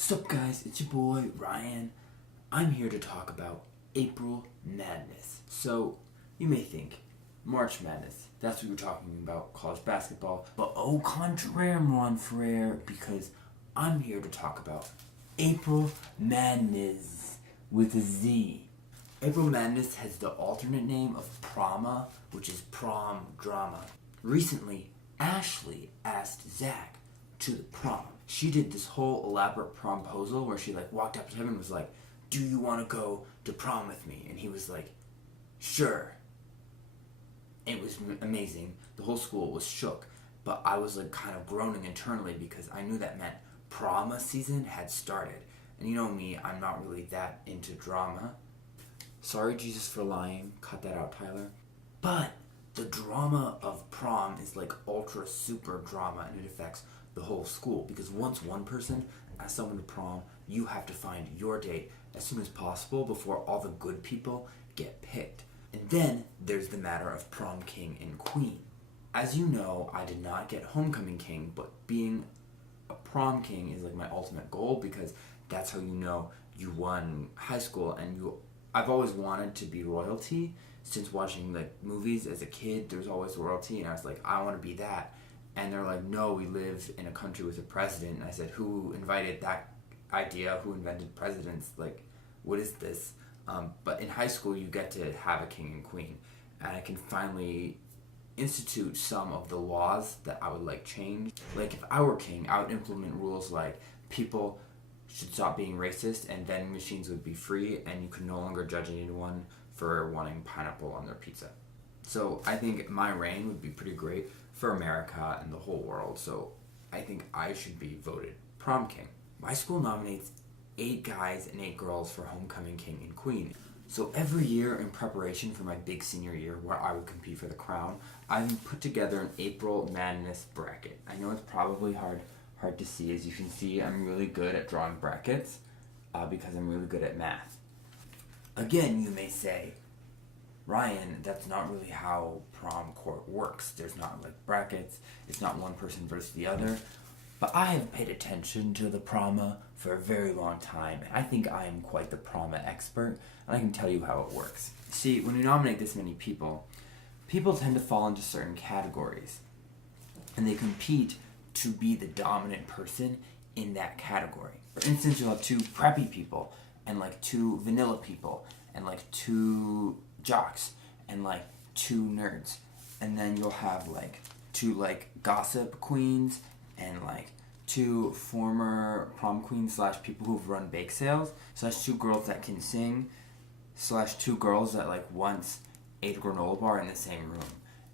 Sup guys, it's your boy Ryan. I'm here to talk about April Madness. So, you may think, March Madness, that's what you're talking about, college basketball. But au contraire, mon frere, because I'm here to talk about April Madnezz with a Z. April Madness has the alternate name of Prama, which is prom drama. Recently, Ashley asked Zach to the prom. She did this whole elaborate promposal where she walked up to him and was like, "Do you want to go to prom with me?" And he was like, "Sure." It was amazing. The whole school was shook, but I was kind of groaning internally because I knew that meant Prama season had started. And you know me, I'm not really that into drama. Sorry, Jesus, for lying. Cut that out, Tyler. But the drama of prom is ultra super drama, and it affects the whole school, because once one person asks someone to prom, you have to find your date as soon as possible before all the good people get picked. And then there's the matter of prom king and queen. As you know, I did not get homecoming king, but being a prom king is my ultimate goal, because that's how you know you won high school. And I've always wanted to be royalty. Since watching movies as a kid, there's always royalty, and I was like, I want to be that. And they're like, no, we live in a country with a president. And I said, who invited that idea? Who invented presidents? What is this? But in high school, you get to have a king and queen. And I can finally institute some of the laws that I would change. If I were king, I would implement rules like people should stop being racist, and vending machines would be free, and you could no longer judge anyone for wanting pineapple on their pizza. So I think my reign would be pretty great for America and the whole world. So I think I should be voted prom king. My school nominates 8 guys and 8 girls for homecoming king and queen. So every year in preparation for my big senior year where I would compete for the crown, I've put together an April Madness bracket. I know it's probably hard to see. As you can see, I'm really good at drawing brackets because I'm really good at math. Again, you may say, Ryan, that's not really how prom court works. There's not brackets. It's not one person versus the other. But I have paid attention to the Prama for a very long time, and I think I am quite the Prama expert, and I can tell you how it works. See, when you nominate this many people tend to fall into certain categories, and they compete to be the dominant person in that category. For instance, you'll have 2 preppy people, and 2 vanilla people, and 2 jocks, and 2 nerds. And then you'll have 2 gossip queens, and 2 former prom queens / people who've run bake sales, / 2 girls that can sing, / 2 girls that once ate a granola bar in the same room.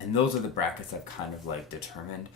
And those are the brackets that kind of determined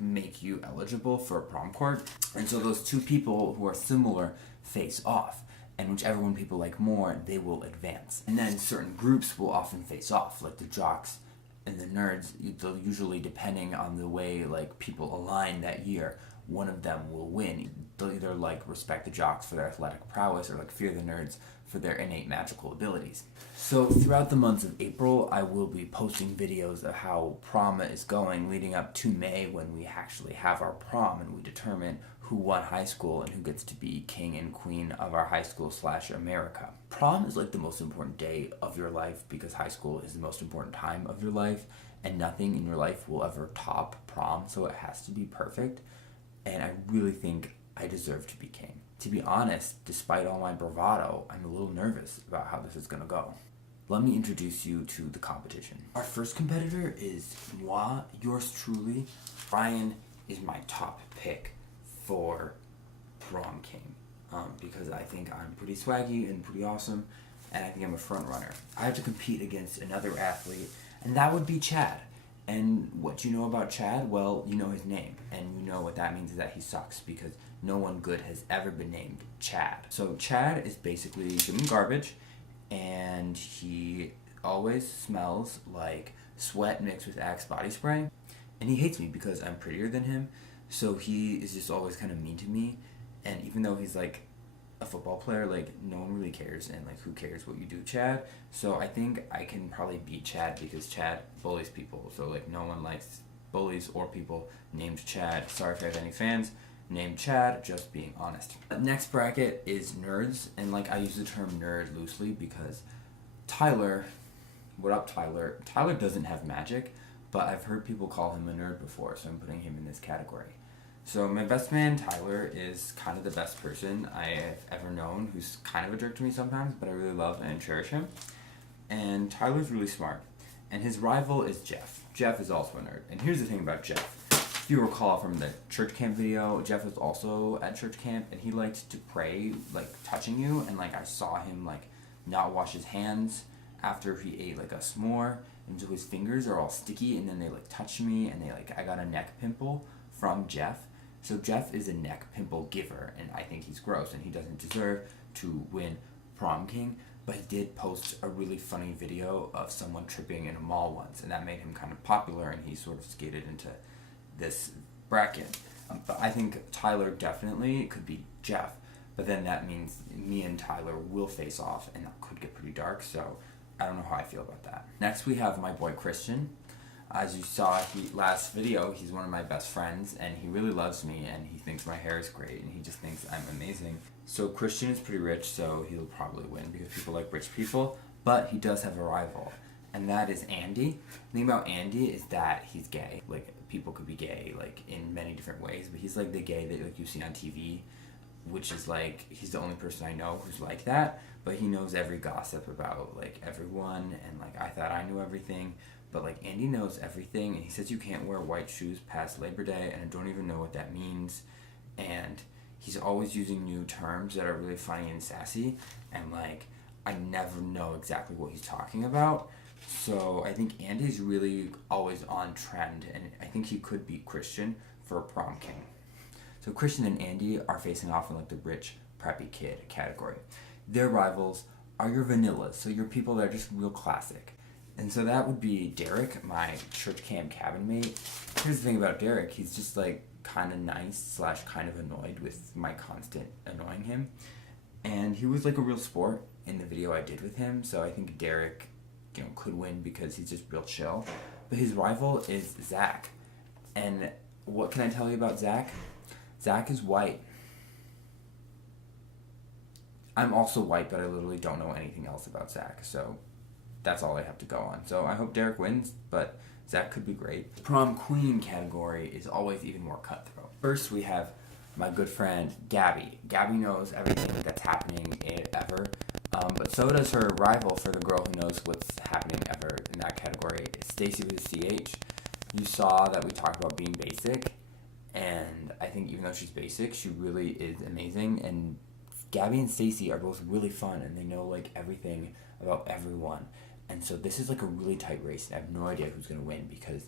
make you eligible for a prom court. And so those 2 people who are similar face off, and whichever one people like more, they will advance. And then certain groups will often face off, the jocks and the nerds. They'll usually, depending on the way people align that year, one of them will win. They'll either respect the jocks for their athletic prowess, or fear the nerds for their innate magical abilities. So throughout the months of April, I will be posting videos of how Prama is going, leading up to May, when we actually have our prom and we determine who won high school and who gets to be king and queen of our high school / America. Prom is the most important day of your life, because high school is the most important time of your life, and nothing in your life will ever top prom, so it has to be perfect. And I really think I deserve to be king. To be honest, despite all my bravado, I'm a little nervous about how this is going to go. Let me introduce you to the competition. Our first competitor is moi, yours truly. Ryan is my top pick for prom king, because I think I'm pretty swaggy and pretty awesome, and I think I'm a front runner. I have to compete against another athlete, and that would be Chad. And what you know about Chad? Well, you know his name, and you know what that means is that he sucks, because no one good has ever been named Chad. So Chad is basically human garbage, and he always smells like sweat mixed with Axe body spray, and he hates me because I'm prettier than him, so he is just always kind of mean to me. And even though he's a football player, no one really cares, and who cares what you do, Chad? So I think I can probably beat Chad, because Chad bullies people, so no one likes bullies or people named Chad. Sorry if I have any fans. named Chad, just being honest. Next bracket is nerds, and like I use the term nerd loosely because Tyler, what up Tyler? Tyler doesn't have magic, but I've heard people call him a nerd before, so I'm putting him in this category. So my best man Tyler is kind of the best person I have ever known, who's kind of a jerk to me sometimes, but I really love and cherish him. And Tyler's really smart. And his rival is Jeff. Jeff is also a nerd. And here's the thing about Jeff. If you recall from the church camp video, Jeff was also at church camp, and he liked to pray, like, touching you, and, like, I saw him, like, not wash his hands after he ate, like, a s'more, and so his fingers are all sticky, and then they, like, touched me, and I got a neck pimple from Jeff. So Jeff is a neck pimple giver, and I think he's gross, and he doesn't deserve to win Prom King, but he did post a really funny video of someone tripping in a mall once, and that made him kind of popular, and he sort of skated into this bracket. But I think Tyler definitely could be Jeff, but then that means me and Tyler will face off, and that could get pretty dark, so I don't know how I feel about that. Next we have my boy Christian. As you saw last video, he's one of my best friends, and he really loves me, and he thinks my hair is great, and he just thinks I'm amazing. So Christian is pretty rich, so he'll probably win because people like rich people, but he does have a rival, and that is Andy. The thing about Andy is that he's gay. Like, people could be gay, like, in many different ways, but he's like the gay that, like, you see on TV, which is like, he's the only person I know who's like that, but he knows every gossip about, like, everyone, and, like, I thought I knew everything, but, like, Andy knows everything, and he says you can't wear white shoes past Labor Day, and I don't even know what that means, and he's always using new terms that are really funny and sassy, and, like, I never know exactly what he's talking about. So I think Andy's really always on trend, and I think he could beat Christian for Prom King. So Christian and Andy are facing off in, like, the rich, preppy kid category. Their rivals are your vanillas, so your people that are just real classic. And so that would be Derek, my church camp cabin mate. Here's the thing about Derek, he's just, like, kind of nice / kind of annoyed with my constant annoying him. And he was, like, a real sport in the video I did with him, so I think Derek, could win because he's just real chill. But his rival is Zach. And what can I tell you about Zach? Zach is white. I'm also white, but I literally don't know anything else about Zach, so that's all I have to go on. So I hope Derek wins, but Zach could be great. The Prom Queen category is always even more cutthroat. First, we have my good friend Gabby. Gabby knows everything that's happening ever. But so does her rival for the girl who knows what's happening ever in that category, Stacy with a CH. You saw that we talked about being basic, and I think even though she's basic, she really is amazing, and Gabby and Stacy are both really fun, and they know, like, everything about everyone, and so this is, like, a really tight race, and I have no idea who's going to win, because,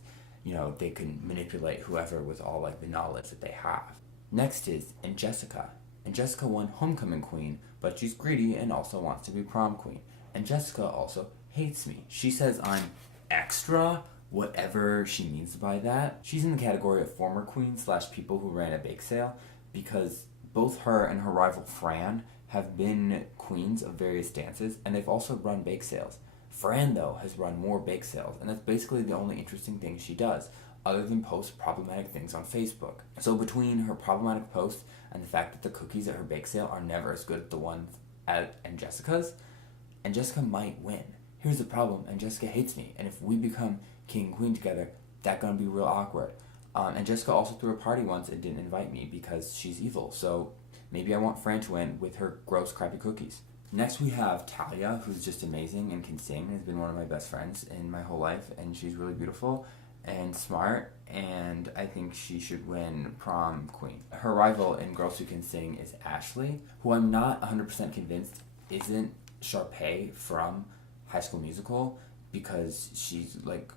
they can manipulate whoever with all, like, the knowledge that they have. Next is Jessica. And Jessica won Homecoming Queen, but she's greedy and also wants to be Prom Queen. And Jessica also hates me. She says I'm extra, whatever she means by that. She's in the category of former queen / people who ran a bake sale, because both her and her rival Fran have been queens of various dances, and they've also run bake sales. Fran, though, has run more bake sales, and that's basically the only interesting thing she does, other than post problematic things on Facebook. So between her problematic posts and the fact that the cookies at her bake sale are never as good as the ones at Jessica might win. Here's the problem, and Jessica hates me, and if we become king and queen together, that's gonna be real awkward. And Jessica also threw a party once and didn't invite me because she's evil, so maybe I want Fran to win with her gross, crappy cookies. Next we have Talia, who's just amazing and can sing, and has been one of my best friends in my whole life, and she's really beautiful and smart, and I think she should win Prom Queen. Her rival in Girls Who Can Sing is Ashley, who I'm not 100% convinced isn't Sharpay from High School Musical, because she's, like,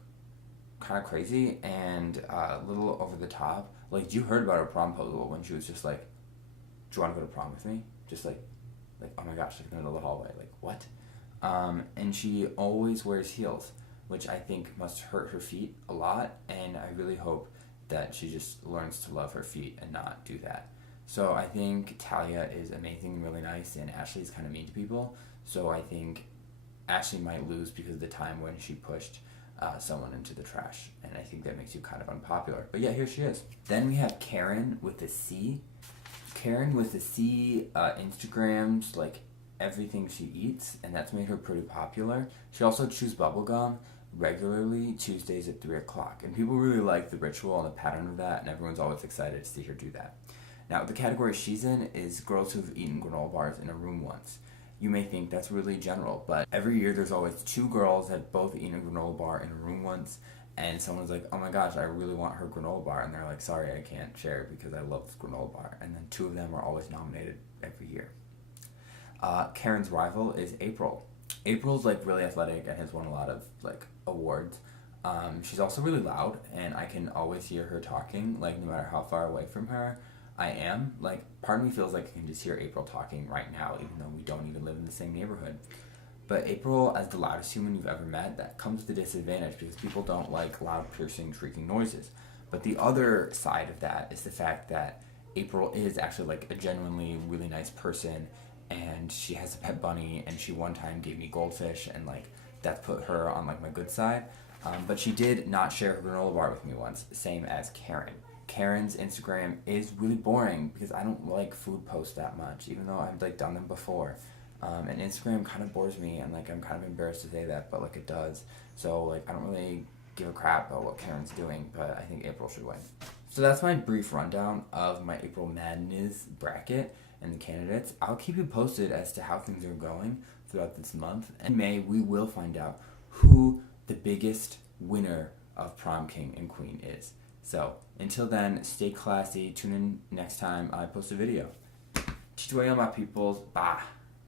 kind of crazy and a little over the top. Like, you heard about her prom proposal when she was just like, do you want to go to prom with me? Just like, oh my gosh, like, in the middle of the hallway, like, what? And she always wears heels, which I think must hurt her feet a lot, and I really hope that she just learns to love her feet and not do that. So I think Talia is amazing and really nice, and Ashley's kind of mean to people, so I think Ashley might lose because of the time when she pushed someone into the trash, and I think that makes you kind of unpopular. But yeah, here she is. Then we have Karen with a C. Karen with a C Instagrams like everything she eats, and that's made her pretty popular. She also chews bubblegum regularly Tuesdays at 3 o'clock, and people really like the ritual and the pattern of that, and everyone's always excited to see her do that. Now, the category she's in is girls who've eaten granola bars in a room once. You may think that's really general, but every year there's always 2 girls that have both eaten a granola bar in a room once, and someone's like, oh my gosh, I really want her granola bar, and they're like, sorry, I can't share it because I love this granola bar, and then 2 of them are always nominated every year. Karen's rival is April. April's like really athletic and has won a lot of like awards. She's also really loud, and I can always hear her talking, like no matter how far away from her I am. Like, part of me feels like I can just hear April talking right now, even though we don't even live in the same neighborhood. But April, as the loudest human you've ever met, that comes with a disadvantage because people don't like loud, piercing, shrieking noises. But the other side of that is the fact that April is actually like a genuinely really nice person, and she has a pet bunny, and she one time gave me goldfish, and like that put her on like my good side. But she did not share her granola bar with me once, same as Karen. Karen's Instagram is really boring because I don't like food posts that much, even though I've like done them before. And Instagram kind of bores me, and like I'm kind of embarrassed to say that, but like it does. So like I don't really give a crap about what Karen's doing, but I think April should win. So that's my brief rundown of my April Madnezz bracket and the candidates. I'll keep you posted as to how things are going throughout this month. And in May, we will find out who the biggest winner of Prom King and Queen is. So until then, stay classy. Tune in next time I post a video. Chitwayo, my peoples. Bye.